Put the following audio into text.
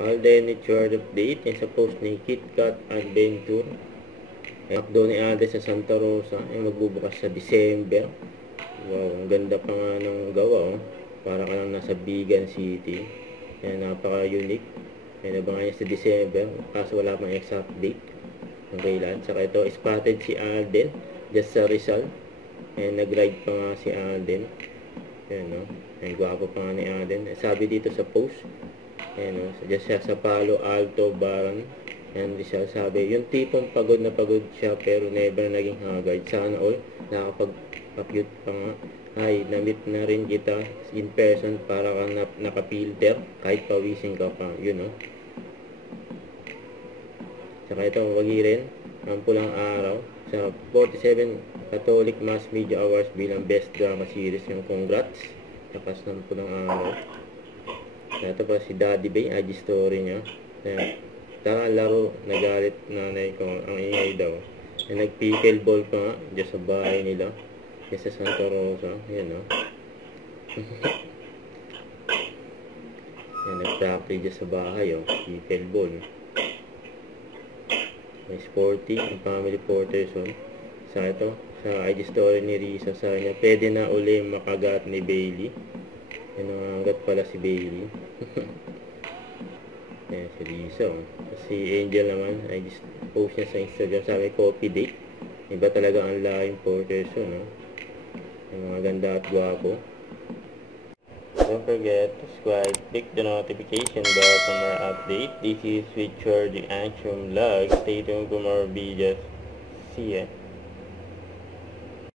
Alden Richard update yan sa post ni KitKat Adventure. Updo ni Alden sa Santa Rosa yung magbubukas sa December. Wow, ang ganda pa nga ng gawa, oh. Para ka lang nasa Bigan City. Yan, napaka-unique. Yan, abangan niya sa December, kaso wala pang exact date ng kailan. Saka ito, spotted si Alden just sa Rizal. Yan, nag-ride pa nga si Alden. Yan, no? Yan, gwapo pa nga ni Alden. Sabi dito sa post, yan, no? Just siya sa Palo Alto Baron. Yan, Rizal, sabi, yung tipong pagod na pagod siya pero never naging haggard. Sana all, nakapag-cute pa nga. Ay, na-meet na rin kita in person para kang nakapilter kahit pawising ka pa, yun, no? Saka ito, wagi rin ang pulang araw sa 47 Catholic Mass Media Awards bilang Best Drama Series. Yung congrats, takas ng pulang araw. Ito pa si Daddy Bay, IG story niya. Tara laro, nagalit nanay ko, ang ingay daw. Nag-pickle ball pa nga dyan sa bahay nila. Sa Santa Rosa, yan, no? Yan, nag-practice dyan sa bahay, oh. Pickle ball. May sporty, ang family porters, oh. Sa ito, sa IG story ni Risa, sa niya, pwede na uli makagat ni Bailey. Yan, nangangat pala si Bailey. Yan, si Risa, oh. Si Angel naman, I just post niya sa Instagram, sabi, copy date. Iba talaga ang line porters, oh, no? Yung mga ganda at gwapo. Don't forget to subscribe, click the notification bell for more update. This is Richard the Action Vlog. Stay tuned for more videos. See ya.